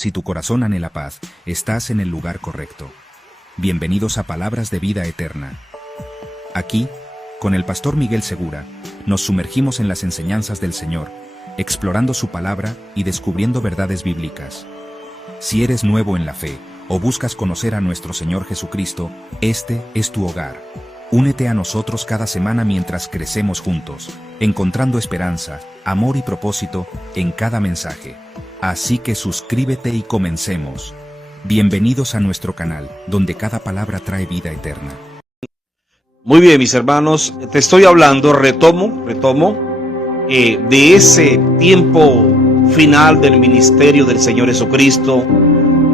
Si tu corazón anhela paz, estás en el lugar correcto. Bienvenidos a Palabras de Vida Eterna. Aquí, con el pastor Miguel Segura, nos sumergimos en las enseñanzas del Señor, explorando su palabra y descubriendo verdades bíblicas. Si eres nuevo en la fe o buscas conocer a nuestro Señor Jesucristo, este es tu hogar. Únete a nosotros cada semana mientras crecemos juntos, encontrando esperanza, amor y propósito en cada mensaje. Así que suscríbete y comencemos. Bienvenidos a nuestro canal, donde cada palabra trae vida eterna. Muy bien, mis hermanos, te estoy hablando, retomo de ese tiempo final del ministerio del Señor Jesucristo,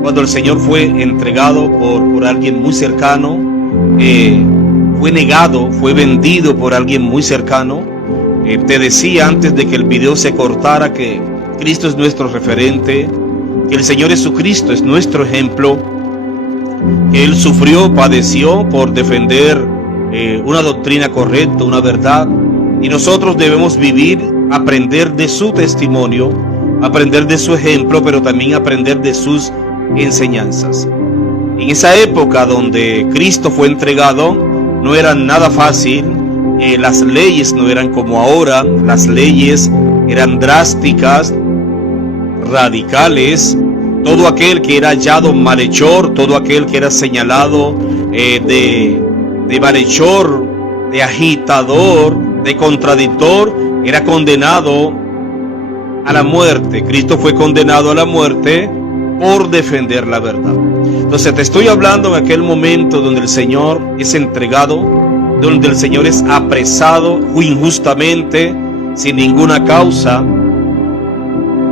cuando el Señor fue entregado por alguien muy cercano, fue negado, fue vendido por alguien muy cercano. Te decía antes de que el video se cortara que Cristo es nuestro referente, que el Señor Jesucristo es nuestro ejemplo, que Él sufrió, padeció por defender una doctrina correcta, una verdad, y nosotros debemos vivir, aprender de su testimonio, aprender de su ejemplo, pero también aprender de sus enseñanzas. En esa época donde Cristo fue entregado, no era nada fácil, las leyes no eran como ahora, las leyes eran drásticas, radicales. Todo aquel que era hallado malhechor, todo aquel que era señalado de malhechor, de agitador, de contradictor, era condenado a la muerte. Cristo fue condenado a la muerte por defender la verdad. Entonces te estoy hablando en aquel momento donde el Señor es entregado, donde el Señor es apresado injustamente, sin ninguna causa.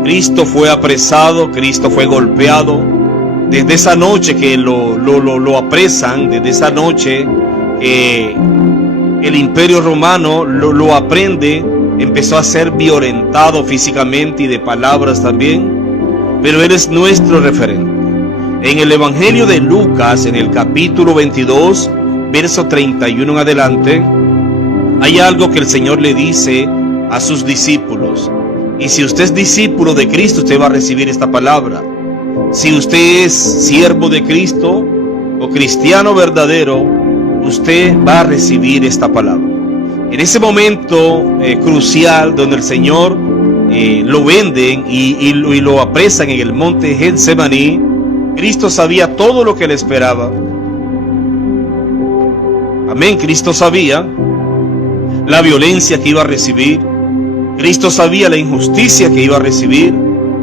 Cristo fue apresado, Cristo fue golpeado. Desde esa noche que lo apresan, desde esa noche que el Imperio Romano lo aprende, empezó a ser violentado físicamente y de palabras también. Pero Él es nuestro referente. En el Evangelio de Lucas, en el capítulo 22, verso 31 en adelante, hay algo que el Señor le dice a sus discípulos. Y si usted es discípulo de Cristo, usted va a recibir esta palabra. Si usted es siervo de Cristo o cristiano verdadero, usted va a recibir esta palabra. En ese momento crucial donde el Señor lo venden y lo apresan en el monte Getsemaní, Cristo sabía todo lo que le esperaba. Amén. Cristo sabía la violencia que iba a recibir. Cristo sabía la injusticia que iba a recibir,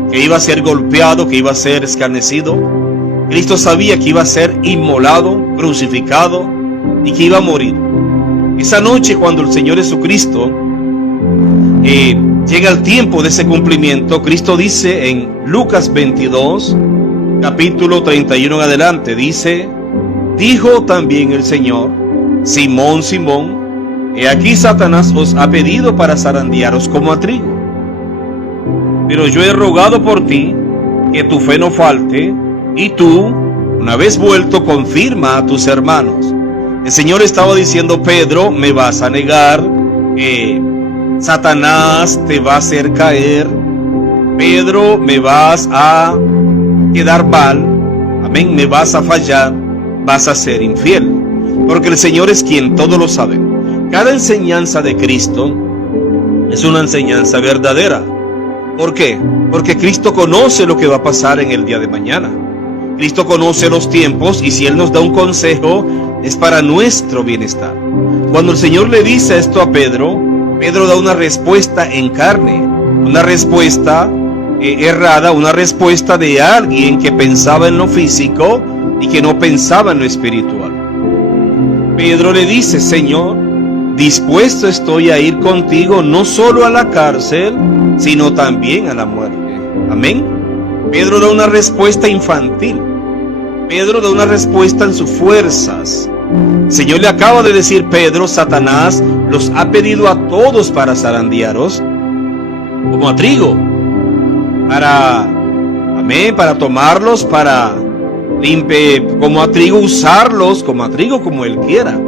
que iba a ser golpeado, que iba a ser escarnecido. Cristo sabía que iba a ser inmolado, crucificado y que iba a morir. Esa noche, cuando el Señor Jesucristo llega el tiempo de ese cumplimiento, Cristo dice en Lucas 22, capítulo 31 en adelante, dice: dijo también el Señor: Simón, Simón, he aquí Satanás os ha pedido para zarandearos como a trigo. Pero yo he rogado por ti, que tu fe no falte, y tú, una vez vuelto, confirma a tus hermanos. El Señor estaba diciendo: Pedro, me vas a negar, Satanás te va a hacer caer, Pedro, me vas a quedar mal, amén, me vas a fallar, vas a ser infiel, porque el Señor es quien todo lo sabe. Cada enseñanza de Cristo es una enseñanza verdadera. ¿Por qué? Porque Cristo conoce lo que va a pasar en el día de mañana. Cristo conoce los tiempos, y si Él nos da un consejo, es para nuestro bienestar. Cuando el Señor le dice esto a Pedro, Pedro da una respuesta en carne, una respuesta errada, una respuesta de alguien que pensaba en lo físico y que no pensaba en lo espiritual. Pedro le dice: Señor, dispuesto estoy a ir contigo no solo a la cárcel, sino también a la muerte. Amén. Pedro da una respuesta infantil. Pedro da una respuesta en sus fuerzas. El Señor le acaba de decir: Pedro, Satanás los ha pedido a todos para zarandearos como a trigo, para tomarlos, para como a trigo, usarlos como a trigo, como Él quiera.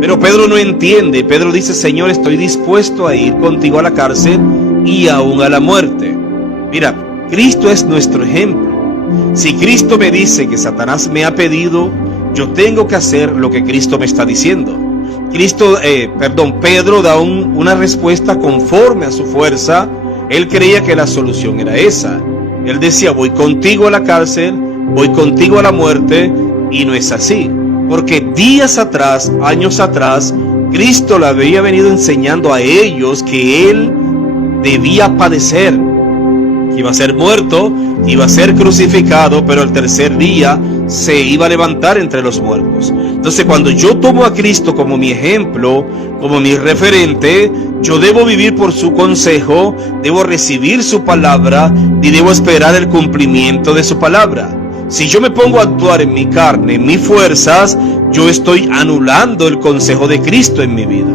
Pero Pedro no entiende. Pedro dice: Señor, estoy dispuesto a ir contigo a la cárcel y aún a la muerte. Mira, Cristo es nuestro ejemplo. Si Cristo me dice que Satanás me ha pedido, yo tengo que hacer lo que Cristo me está diciendo. Pedro da una respuesta conforme a su fuerza. Él creía que la solución era esa. Él decía, voy contigo a la cárcel, voy contigo a la muerte, y no es así. Porque días atrás, años atrás, Cristo le había venido enseñando a ellos que Él debía padecer, que iba a ser muerto, que iba a ser crucificado, pero el tercer día se iba a levantar entre los muertos. Entonces, cuando yo tomo a Cristo como mi ejemplo, como mi referente, yo debo vivir por su consejo, debo recibir su palabra y debo esperar el cumplimiento de su palabra. Si yo me pongo a actuar en mi carne, en mis fuerzas, yo estoy anulando el consejo de Cristo en mi vida.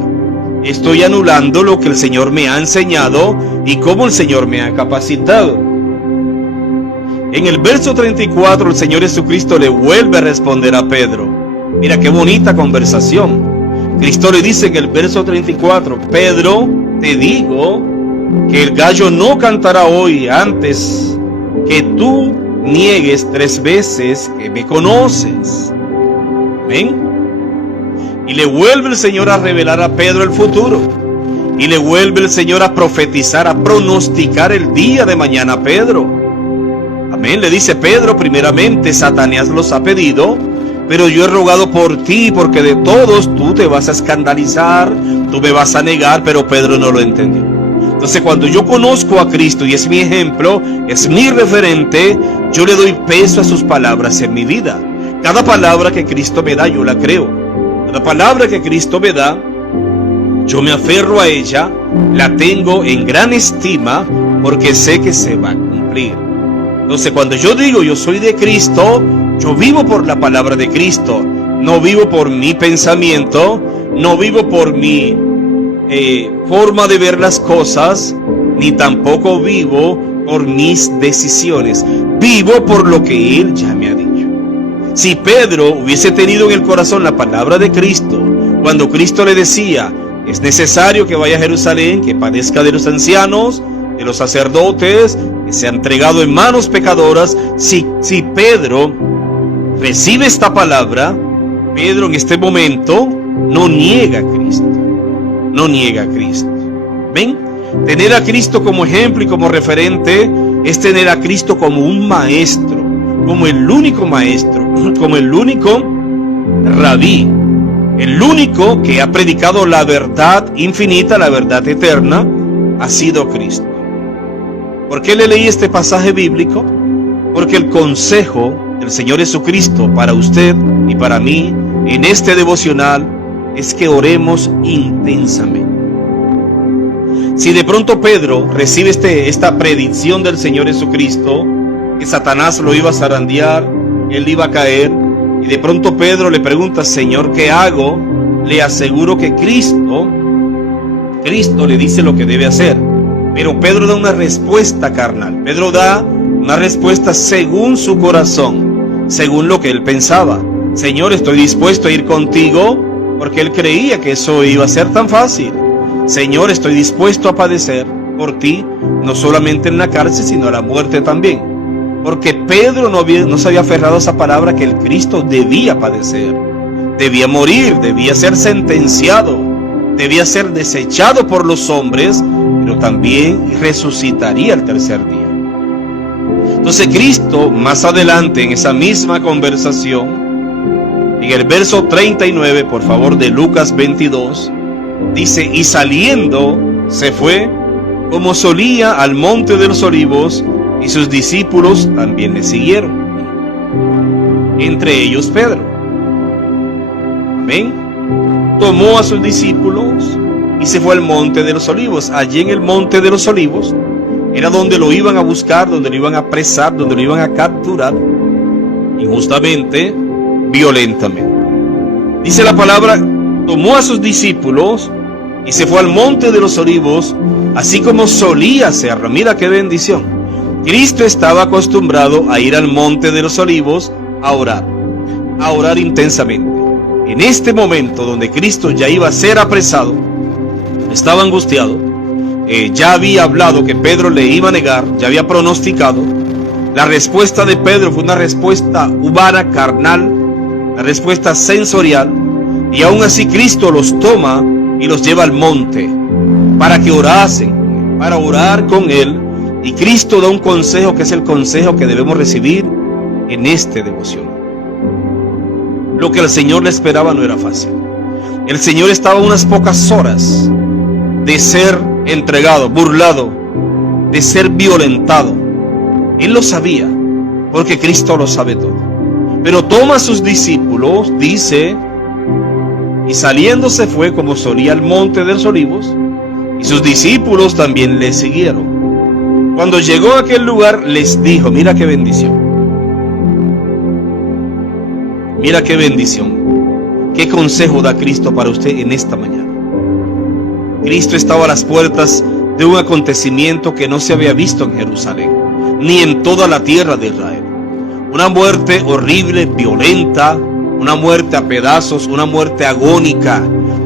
Estoy anulando lo que el Señor me ha enseñado y cómo el Señor me ha capacitado. En el verso 34 el Señor Jesucristo le vuelve a responder a Pedro. Mira qué bonita conversación. Cristo le dice en el verso 34, Pedro, te digo que el gallo no cantará hoy antes que tú niegues 3 veces que me conoces. ¿Ven? Y le vuelve el Señor a revelar a Pedro el futuro. Y le vuelve el Señor a profetizar, a pronosticar el día de mañana a Pedro. Amén. Le dice Pedro, primeramente, Satanás los ha pedido, pero yo he rogado por ti, porque de todos tú te vas a escandalizar, tú me vas a negar, pero Pedro no lo entendió. Entonces, cuando yo conozco a Cristo y es mi ejemplo, es mi referente, yo le doy peso a sus palabras en mi vida. Cada palabra que Cristo me da, yo la creo. Cada palabra que Cristo me da, yo me aferro a ella, la tengo en gran estima, porque sé que se va a cumplir. Entonces, cuando yo digo yo soy de Cristo, yo vivo por la palabra de Cristo. No vivo por mi pensamiento, no vivo por mi forma de ver las cosas, ni tampoco vivo por mis decisiones. Vivo por lo que Él ya me ha dicho. Si Pedro hubiese tenido en el corazón la palabra de Cristo, cuando Cristo le decía, es necesario que vaya a Jerusalén, que padezca de los ancianos, de los sacerdotes, que sea entregado en manos pecadoras. Si Pedro recibe esta palabra, Pedro en este momento no niega a Cristo. No niega a Cristo. ¿Ven? Tener a Cristo como ejemplo y como referente es tener a Cristo como un maestro, como el único maestro, como el único rabí, el único que ha predicado la verdad infinita, la verdad eterna, ha sido Cristo. ¿Por qué le leí este pasaje bíblico? Porque el consejo del Señor Jesucristo para usted y para mí en este devocional es que oremos intensamente. Si de pronto Pedro recibe esta predicción del Señor Jesucristo, que Satanás lo iba a zarandear, él iba a caer, y de pronto Pedro le pregunta, Señor, ¿qué hago? Le aseguro que Cristo le dice lo que debe hacer. Pero Pedro da una respuesta carnal. Pedro da una respuesta según su corazón, según lo que él pensaba. Señor, estoy dispuesto a ir contigo, porque él creía que eso iba a ser tan fácil. Señor, estoy dispuesto a padecer por ti, no solamente en la cárcel, sino a la muerte también. Porque Pedro no se había aferrado a esa palabra que el Cristo debía padecer, debía morir, debía ser sentenciado, debía ser desechado por los hombres, pero también resucitaría el tercer día. Entonces Cristo, más adelante en esa misma conversación, en el verso 39, por favor, de Lucas 22, dice, y saliendo se fue como solía al monte de los olivos, y sus discípulos también le siguieron, entre ellos Pedro. Amén. Tomó a sus discípulos y se fue al monte de los olivos. Allí en el monte de los olivos era donde lo iban a buscar, donde lo iban a apresar, donde lo iban a capturar, injustamente, violentamente. Dice la palabra, tomó a sus discípulos y se fue al monte de los olivos, así como solía hacerlo. Mira qué bendición. Cristo estaba acostumbrado a ir al monte de los olivos a orar intensamente. En este momento donde Cristo ya iba a ser apresado, estaba angustiado, ya había hablado que Pedro le iba a negar, ya había pronosticado, La respuesta de Pedro fue una respuesta humana, carnal, la respuesta sensorial, y aún así Cristo los toma y los lleva al monte para que orasen, para orar con Él, y Cristo da un consejo que es el consejo que debemos recibir en este devocional. Lo que al Señor le esperaba no era fácil. El Señor estaba a unas pocas horas de ser entregado, burlado, de ser violentado. Él lo sabía, porque Cristo lo sabe todo. Pero toma a sus discípulos, dice, y saliendo se fue como solía al monte de los olivos, y sus discípulos también le siguieron. Cuando llegó a aquel lugar les dijo, mira qué bendición. Mira qué bendición. Qué consejo da Cristo para usted en esta mañana. Cristo estaba a las puertas de un acontecimiento que no se había visto en Jerusalén, ni en toda la tierra de Israel. Una muerte horrible, violenta, una muerte a pedazos, una muerte agónica.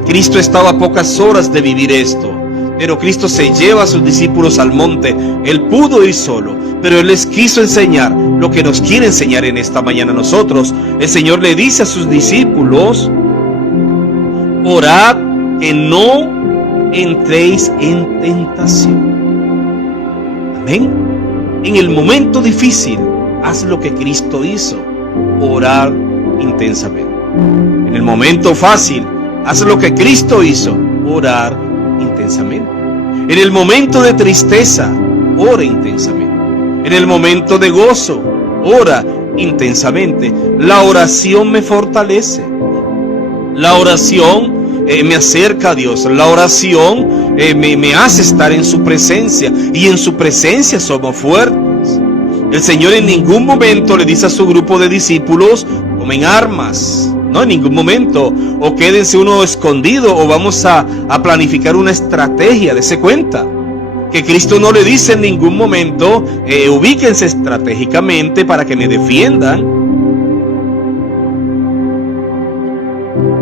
Cristo estaba a pocas horas de vivir esto, pero Cristo se lleva a sus discípulos al monte. Él pudo ir solo, pero Él les quiso enseñar lo que nos quiere enseñar en esta mañana a nosotros. El Señor le dice a sus discípulos, orad que no entréis en tentación. Amén. En el momento difícil, haz lo que Cristo hizo, orar intensamente. En el momento fácil, haz lo que Cristo hizo, orar intensamente. En el momento de tristeza, ora intensamente. En el momento de gozo, ora intensamente. La oración me fortalece. La oración me acerca a Dios. La oración me hace estar en su presencia, y en su presencia somos fuertes. El Señor en ningún momento le dice a su grupo de discípulos, tomen armas. No, en ningún momento. O quédense uno escondido, o vamos a planificar una estrategia. Dese cuenta que Cristo no le dice en ningún momento, ubíquense estratégicamente para que me defiendan.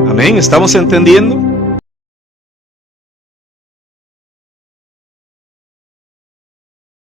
Amén, ¿estamos entendiendo?